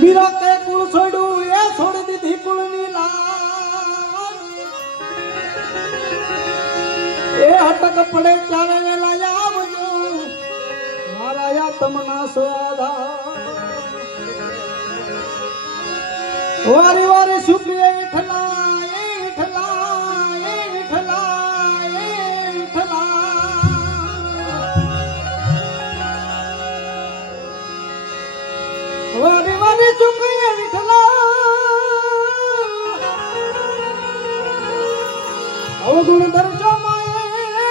मीरा के कुल छोड़ू ये छोड़ दी थी कुल नीलाज ए हटक पड़े चारे वेला आवजो मारा या तमना स्वादा वारी वारी शुक्रिया विठला ए विठला ए विठला ए विठला वारी वारी शुक्रिया विठला अवगुण दर्शो माये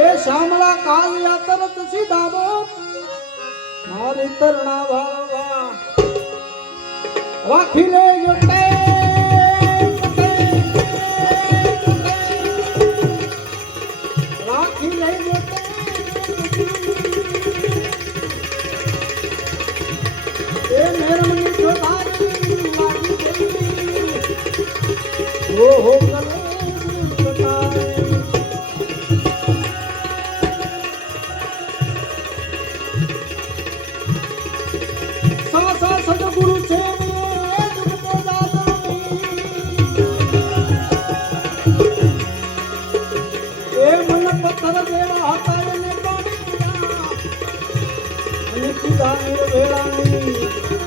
ए श्यामला काल या तरत सीधाबो मारी तरणा भावा राखी ले जोटे राखी ले जोटे ए मेरे मन की छोटाई लागी गई वो हो गले छोटाई सा सा सदगुरु से पत्थर देवा हाथा ने पानी पिया वेला नहीं